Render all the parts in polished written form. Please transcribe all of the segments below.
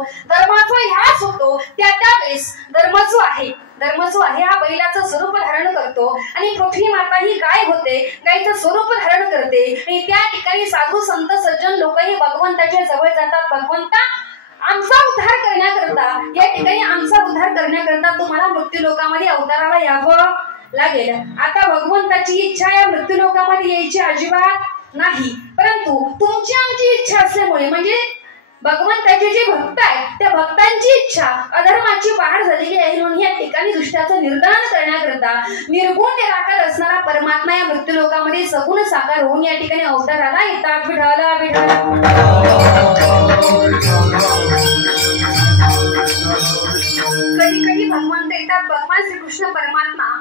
होतो, धर्माचा ह्यास होतो, त्यावेळेस धर्म जो आहे हा बैलाचं स्वरूप धारण करतो आणि पृथ्वी माता ही गाय होते, गायचं स्वरूप धारण करते आणि त्या ठिकाणी साधू संत सज्जन लोकही भगवंताच्या जवळ जातात. भगवंता आमचा उद्धार करण्याकरता, या ठिकाणी आमचा उद्धार करण्याकरता तुम्हाला मृत्यू लोकामध्ये अवताराला यावं लागेल. आता भगवंताची इच्छा या मृत्यू लोकामध्ये यायची अजिबात नाही, परंतु तुमची आमची इच्छा असल्यामुळे, म्हणजे भगवंताचे जे भक्त आहेत त्या भक्तांची इच्छा अधर्माची वाढ झालेली आहे, म्हणून या ठिकाणी दुष्टाचं निर्दान करण्याकरता निर्गुण निराकार असणारा परमात्मा या मृत्यू लोकामध्ये सगुण साकार होऊन या ठिकाणी अवताराला येतात. विठाला विठाला. कधी कधी भगवंत येतात, भगवान श्रीकृष्ण परमात्मा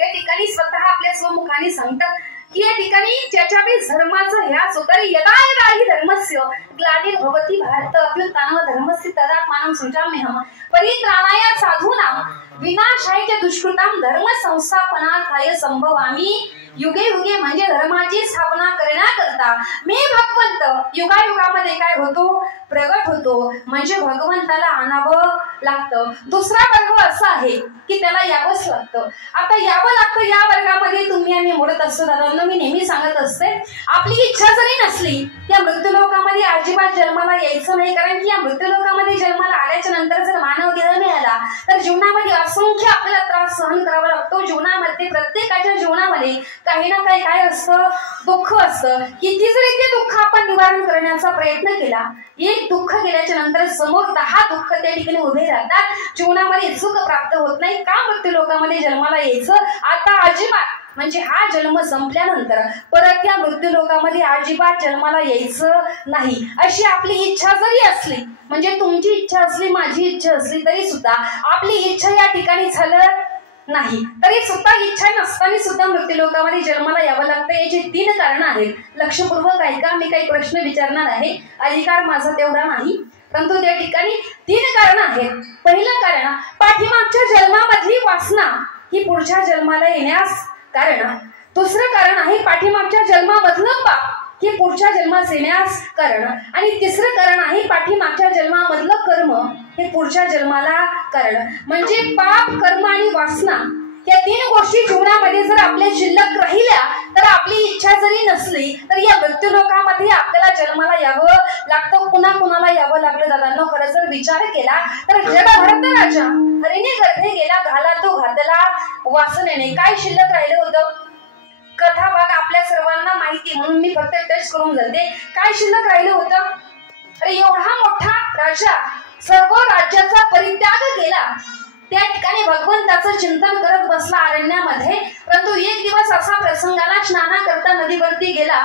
या ठिकाणी स्वतः आपल्या स्वमुखाने सांगतात की या ठिकाणी ज्याच्या धर्माचं ह्याच होतं, यदा यदा हि धर्मस्य ग्लानिर्भवति भारत अभ्युत्थानं धर्मस्य तदात्मानं सृजाम्यहम् परित्राणाय साधूनां विनाशाय च दुष्कृतां धर्म संस्थापनार्थाय संभवामि युगे युगे, म्हणजे धर्माची स्थापना करण्याकरता मी भगवंत युगायुगामध्ये काय होतो, प्रगट होतो. म्हणजे भगवंताला आणावं लागतं. दुसरा वर्ग असा आहे की त्याला यावंच लागतं. आता यावं लागतं या वर्गामध्ये तुम्ही आम्ही मोडत असतो. दादांना मी नेहमी सांगत असते, आपली इच्छा जरी नसली त्या मृत्यूलोकामध्ये अजिबात जन्माला यायचं नाही, कारण की या मृत्यूलोकामध्ये जन्माला आल्याच्या नंतर जर मानव देह मिळाला तर जीवनामध्ये असंख्य आपल्याला त्रास सहन करावा लागतो. जीवनामध्ये प्रत्येकाच्या जीवनामध्ये काही ना काही काय असतं, दुःख असतं. किती जरी ते दुःख आपण निवारण करण्याचा प्रयत्न केला, एक दुःख गेल्याच्या नंतर समोर 10 दुःख त्या ठिकाणी उभे राहतात. जीवनामध्ये सुख प्राप्त होत नाही. का मृत्यू लोकामध्ये जन्माला यायचं? आता अजिबात, म्हणजे हा जन्म संपल्यानंतर परत त्या मृत्यू लोकामध्ये अजिबात जन्माला यायचं नाही अशी आपली इच्छा जरी असली, म्हणजे तुमची इच्छा असली, माझी इच्छा असली, तरी सुद्धा आपली इच्छा या ठिकाणी झालं नाही, तरी सुद्धा इच्छा नसताना सुद्धा मृत्यू लोकामध्ये जन्माला यावं लागतं. याची 3 कारणं आहेत. लक्षपूर्वक ऐका, मी काही प्रश्न विचारणार आहे, अधिकार माझा तेवढा नाही, परंतु त्या ठिकाणी 3 कारणं आहेत. पहिलं कारण, पाठीमागच्या जन्मामधली वासना ही पुढच्या जन्माला येण्यास कारण. दुसरं कारण आहे पाठीमागच्या जन्मामधलं पाप हे पुढच्या जन्मास येण्यास कारण. आणि तिसरं कारण आहे पाठीमागच्या जन्मामधलं कर्म हे पुढच्या जन्माला कारण. म्हणजे पाप, कर्म आणि वासना या 3 गोष्टी जीवनामध्ये जर आपल्या शिल्लक राहिल्या तर आपली इच्छा जरी नसली तर या मृत्यू लोकामध्ये आपल्याला जन्माला यावं लागतं. पुन्हा कुणाला यावं लागलं दादांनो? खरं जर विचार केला तर जगभरत राजा हरिणी गर्भे गेला, घाला तो घातला वासनेने. काय शिल्लक राहिलं होतं? कथा भाग आपल्या सर्वांना माहिती, म्हणून मी फक्त टच करून जाते. काय शिल्लक राहिलं होतं? अरे एवढा मोठा राजा सर्व राज्याचा परित्याग केला, त्या ठिकाणी भगवंताचं चिंतन करत बसला अरण्यामध्ये. परंतु एक दिवस असा प्रसंगाला स्नानाकरता नदीवरती गेला,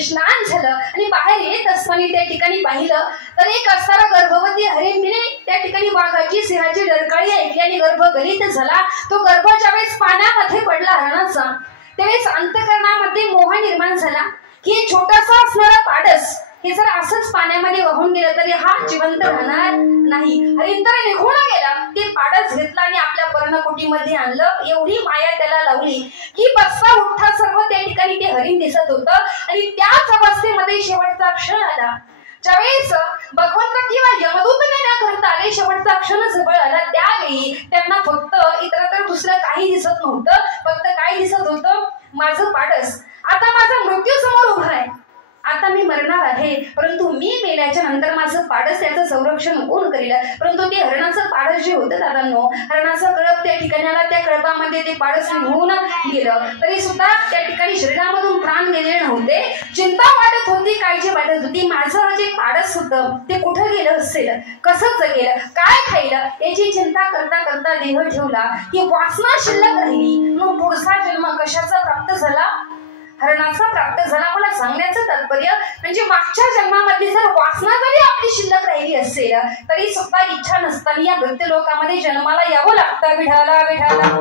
स्नान झालं आणि बाहेर येत असताना त्या ठिकाणी पाहिलं तर एक असणारा गर्भवती हरिणीने त्या ठिकाणी वाघाची सिंहाची डरकाळी ऐकली आणि गर्भ गलित झाला. तो गर्भ ज्यावेळेस पाण्यामध्ये पडला हरणाचा, त्यावेळेस अंतःकरणामध्ये मोह निर्माण झाला की छोटासा असणारा पाडस हे जर असंच पाण्यामध्ये वाहून गेलं तरी हा जिवंत राहणार नाही. हरिण तर निघून गेला, ते पाडस घेतला आणि आपल्या पर्णकुटीमध्ये आणलं. एवढी माया त्याला लावली की बसता उठता सर्व त्या ठिकाणी ते हरिण दिसत होतं. आणि त्याच अवस्थेमध्ये शेवटचा क्षण आला, ज्यावेळेस भगवंत किंवा यमदूत नेण्याकरता आले, शेवटचा क्षण जवळ आला, त्यावेळी त्यांना फक्त इतरत्र दुसरं काही दिसत नव्हतं. फक्त काय दिसत होतं? माझं पाडस. आता माझा मृत्यू समोर उभा आहे, आता मी मरणार आहे, परंतु मी मेल्याच्या नंतर माझं पाडस त्याचं संरक्षण कोण करेल? परंतु ते हरणाचं पाडस जे होतं दादांनो, हरणाचं कळप त्या ठिकाणाला, त्या कळपामध्ये ते पाडस निघून गेलं, तरी सुद्धा त्या ठिकाणी शरीरामधून प्राण गेले नव्हते. चिंता वाटत होती, काळजी वाटत होती, माझं जे पाडस होतं ते कुठं गेलं असेल, कसं जगेल, काय खाईल, याची चिंता करता करता देह ठेवला की वासना शिल्लक राहिली. मग पुढचा जन्म कशाचा प्राप्त झाला? हरणाचा प्राप्त झाला. मला सांगण्याचं तात्पर्य म्हणजे मागच्या जन्मामध्ये जर वासना जरी आपली शिल्लक राहिली असेल तरी सुद्धा इच्छा नसताना या मृत्यू लोकामध्ये जन्माला यावं लागतं. विठाला विठाला.